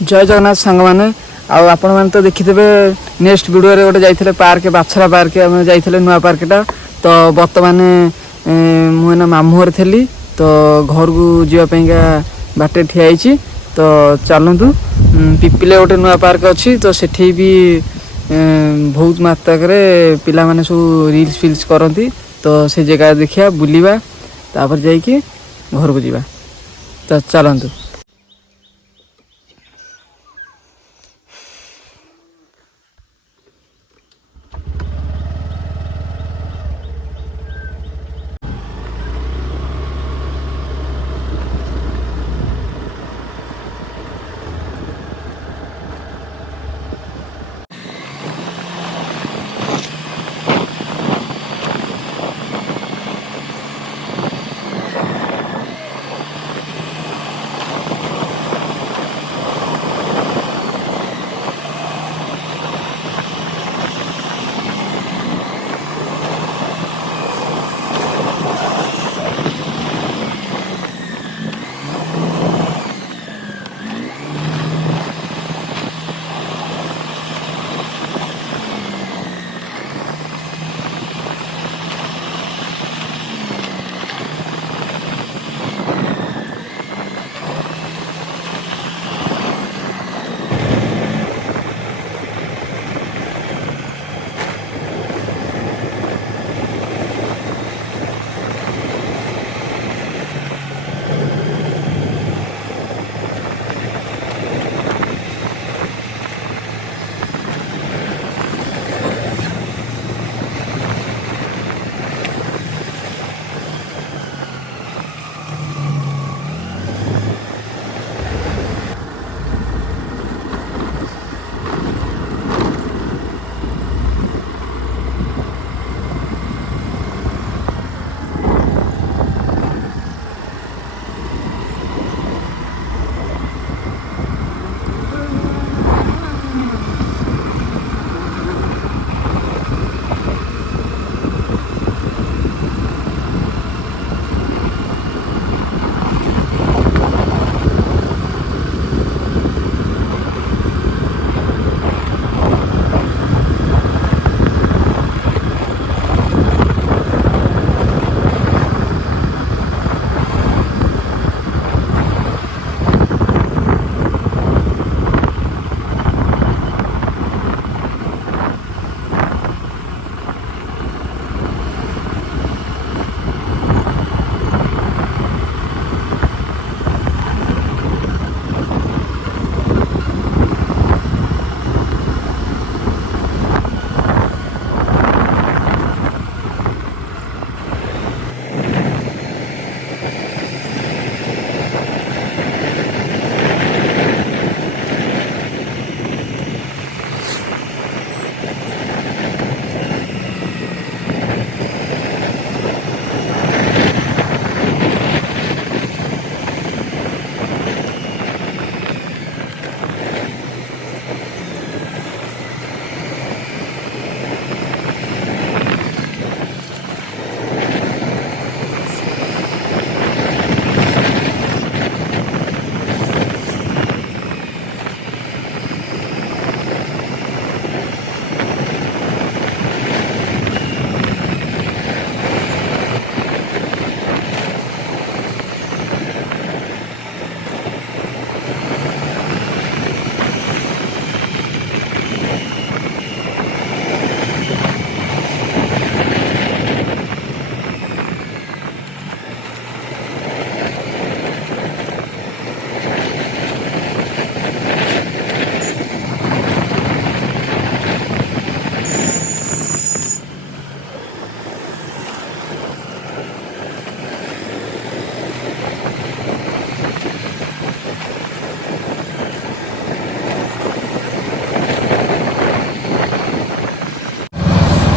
जय जगन्नाथ सांग मैंने आपण मैंने तो देखी थे नेक्स्ट वीडियो रे गोटे जाइए पार्क बाछरा पार्क आम जाइए नुआ पार्कटा तो बर्तमान मुझे मामू घर थी तो घर को जावाईका बाटे ठियाई तो चलतु पिपिले गोटे नुआ पार्क अच्छी तो सेठी भी बहुत मात्रक पिला माने सब रील्स फिल्स करती तो से जगह देखा बुलवा तापर जाइए घर को जावा तो चलतु।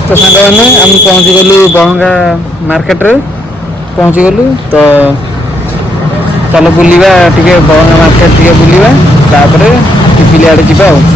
तो सांग मैंने आम पहुँचीगलु बहंगा मार्केट रे पहुँचीगलु तो चलो बुलवा टे बहंगा मार्केट टे बुलवा तापर पिपिली आड़े जावा।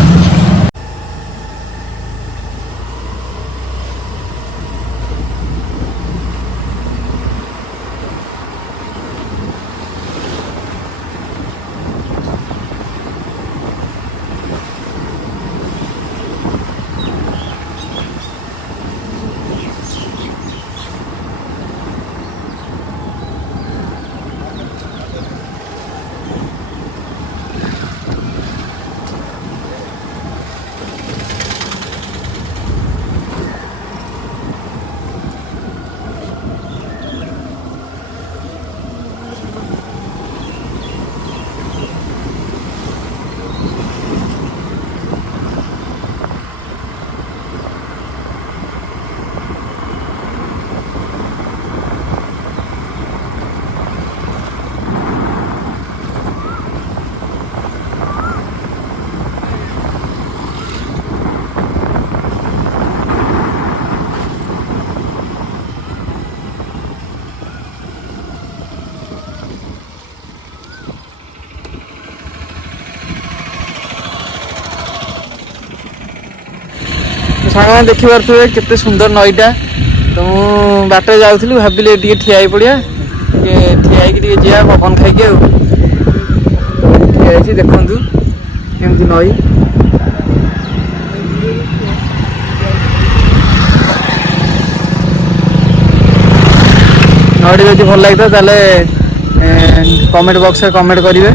ସାଙ୍ଗମାନେ ଦେଖିପାରୁଥିବେ କେତେ ସୁନ୍ଦର ନଈଟା। ତ ମୁଁ ବାଟରେ ଯାଉଥିଲି ଭାବିଲି ଟିକେ ଠିଆ ହେଇ ପଡ଼ିଆ, ଟିକେ ଠିଆ ହେଇକି ଟିକେ ଯିବା ପବନ ଖାଇକି ଆଉ। ଠିଆ ହେଇଛି ଦେଖନ୍ତୁ କେମିତି ନଈ। ନଈଟି ଯଦି ଭଲ ଲାଗିଥାଏ ତାହେଲେ କମେଣ୍ଟ ବକ୍ସରେ କମେଣ୍ଟ କରିବେ।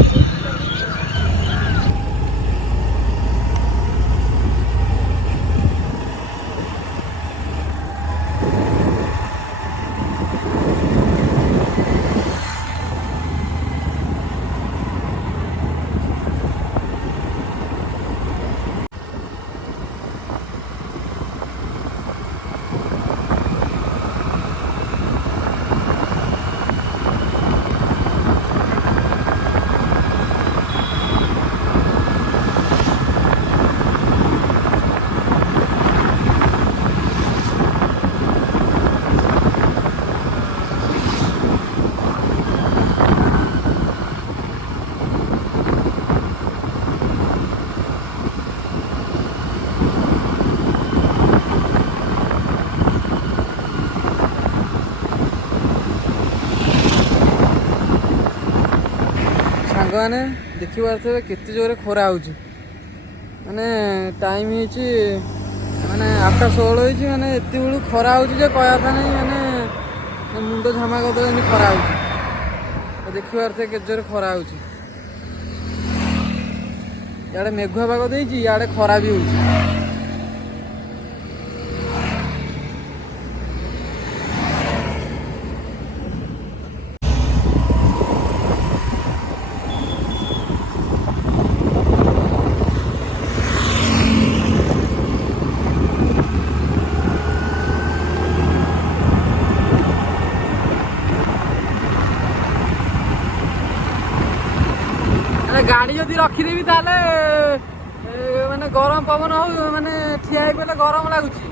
ସାଙ୍ଗମାନେ ଦେଖିପାରୁଥିବେ କେତେ ଜୋରେ ଖରା ହେଉଛି। ମାନେ ଟାଇମ୍ ହେଇଛି ମାନେ 8:16 ହେଇଛି। ମାନେ ଏତେବେଳୁ ଖରା ହେଉଛି ଯେ କହିବା କଥା ନାହିଁ। ମାନେ ମୁଣ୍ଡ ଝାମା କରିଦେବ ଏମିତି ଖରା ହେଉଛି। ତ ଦେଖିପାରୁଥିବେ କେତେ ଜୋରେ ଖରା ହେଉଛି। ଇଆଡ଼େ ମେଘୁଆ ପାଗ ଦେଇଛି, ଇଆଡ଼େ ଖରା ବି ହେଉଛି। ଗାଡ଼ି ଯଦି ରଖିଦେବି ତାହେଲେ ମାନେ ଗରମ ପବନ ହଉ, ମାନେ ଠିଆ ହେଇ ପଡ଼ିଲେ ଗରମ ଲାଗୁଛି।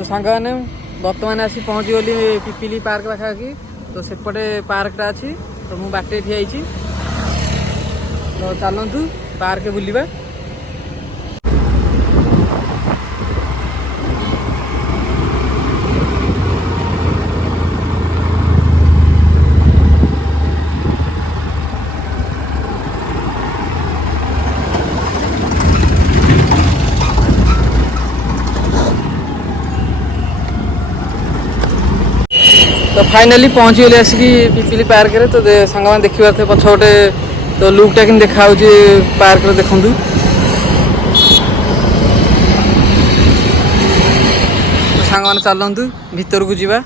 तो सांगने बर्तमान आसी पहुँची गली पिपिली पार्क पाखापाखि। तो सेपटे पार्कटा अच्छी, तो मुझे बाटे ठिया होइछि। तो चलतु पार्क बुलिबा। तो फाइनाली पहुँची गली आसिक पिपिली पार्क रे। तो सांग मैंने देखिए पछ गोटे तो लुकटा कि देखा पार्क रे देखु। तो सांग मैंने चलतु भीतर को जीवा।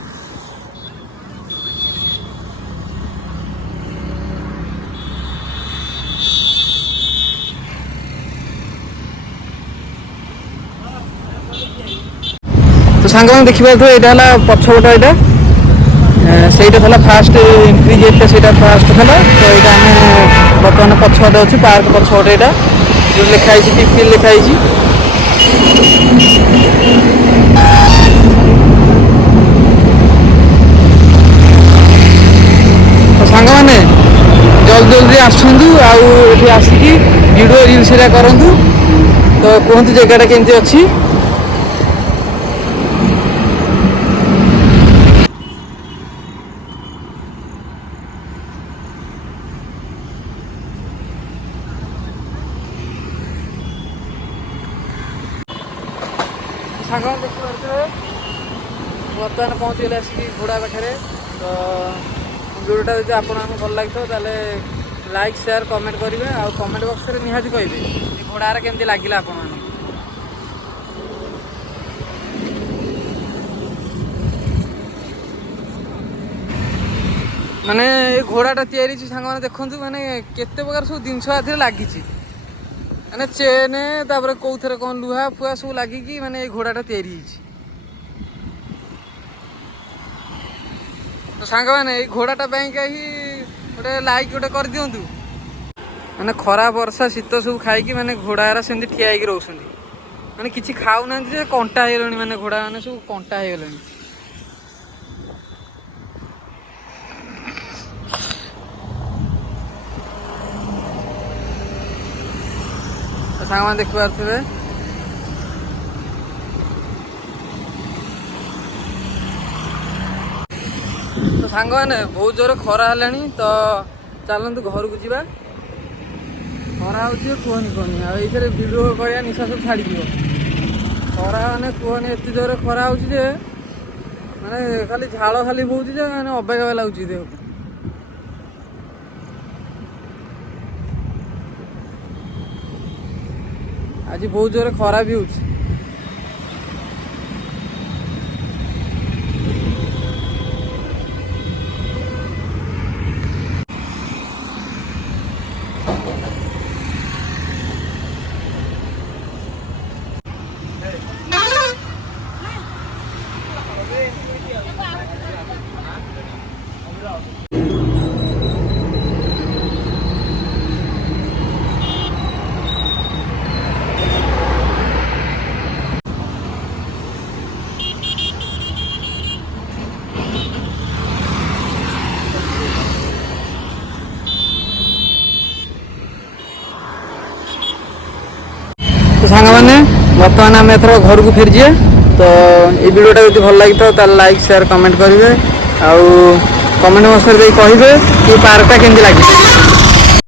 तो सांग मैंने देखिए यहाँ पछपटा यहाँ ସେଇଟା ଥିଲା ଫାଷ୍ଟ ଏଣ୍ଟ୍ରି ଗେଟ୍ଟା, ସେଇଟା ଫାଷ୍ଟ ଥିଲା। ତ ଏଇଟା ଆମେ ବର୍ତ୍ତମାନ ପଛପଟେ ଅଛୁ, ପାର୍କ ପଛପଟେ ଏଇଟା ଯେଉଁ ଲେଖା ହେଇଛି ପିପିଲି ଲେଖା ହେଇଛି। ତ ସାଙ୍ଗମାନେ ଜଲ୍ଦି ଜଲ୍ଦି ଆସନ୍ତୁ, ଆଉ ଏଠି ଆସିକି ଭିଡ଼ିଓ ରିଲ୍ସ ହେରିକା କରନ୍ତୁ। ତ କୁହନ୍ତୁ ଜାଗାଟା କେମିତି ଅଛି। ବର୍ତ୍ତମାନ ପହଞ୍ଚିଗଲେ ଆସିକି ଘୋଡ଼ା ପାଖରେ। ତ ଭିଡ଼ିଓଟା ଯଦି ଆପଣଙ୍କୁ ଭଲ ଲାଗିଥିବ ତାହେଲେ ଲାଇକ୍ ସେୟାର କମେଣ୍ଟ କରିବେ, ଆଉ କମେଣ୍ଟ ବକ୍ସରେ ନିହାତି କହିବେ ଏ ଘୋଡ଼ାରେ କେମିତି ଲାଗିଲା ଆପଣମାନଙ୍କୁ। ମାନେ ଏ ଘୋଡ଼ାଟା ତିଆରି ହେଇଛି ସାଙ୍ଗମାନେ ଦେଖନ୍ତୁ, ମାନେ କେତେ ପ୍ରକାର ସବୁ ଜିନିଷ ଏଥିରେ ଲାଗିଛି, ମାନେ ଚେନ୍ ତାପରେ କୋଉଥିରେ କ'ଣ ଲୁହା ଫୁହା ସବୁ ଲାଗିକି ମାନେ ଏଇ ଘୋଡ଼ାଟା ତିଆରି ହେଇଛି। ତ ସାଙ୍ଗମାନେ ଏଇ ଘୋଡ଼ାଟା ପାଇଁକା ହିଁ ଗୋଟେ ଲାଇକ୍ ଗୋଟେ କରିଦିଅନ୍ତୁ। ମାନେ ଖରା ବର୍ଷା ଶୀତ ସବୁ ଖାଇକି ମାନେ ଘୋଡ଼ାରା ସେମିତି ଠିଆ ହେଇକି ରହୁଛନ୍ତି, ମାନେ କିଛି ଖାଉନାହାନ୍ତି ଯେ କଣ୍ଟା ହେଇଗଲେଣି, ମାନେ ଘୋଡ଼ା ମାନେ ସବୁ କଣ୍ଟା ହେଇଗଲେଣି। ସାଙ୍ଗମାନେ ଦେଖିପାରୁଥିବେ ତ ସାଙ୍ଗମାନେ ବହୁତ ଜୋରେ ଖରା ହେଲାଣି, ତ ଚାଲନ୍ତୁ ଘରକୁ ଯିବା। ଖରା ହେଉଛି କୁହନି କୁହନି, ଆଉ ଏଇଥିରେ ଭିଡ଼ିଓ କରିବା ନିଶା ସବୁ ଛାଡ଼ିଯିବ। ଖରା ମାନେ କୁହନି ଏତେ ଜୋରେ ଖରା ହେଉଛି ଯେ ମାନେ ଖାଲି ଝାଳ ଖାଲି ବହୁଛି ଯେ ମାନେ ଅବାଗିଆ ଲାଗୁଛି ଦେହକୁ। ଆଜି ବହୁତ ଜୋରେ ଖରା ବି ହେଉଛି। तो ସାଙ୍ଗମାନେ ବର୍ତ୍ତମାନ ଆମେ ଏଥର ଘରକୁ ଫେରିଯିବା। ତ এই ଭିଡ଼ିଓଟା ଯଦି ଭଲ ଲାଗିଥିବ ତାହେଲେ ଲାଇକ୍ ସେୟାର କମେଣ୍ଟ କରିବେ, ଆଉ କମେଣ୍ଟ ବକ୍ସରେ ଦେଇ କହିବେ କି ପାର୍କଟା କେମିତି ଲାଗିଲା।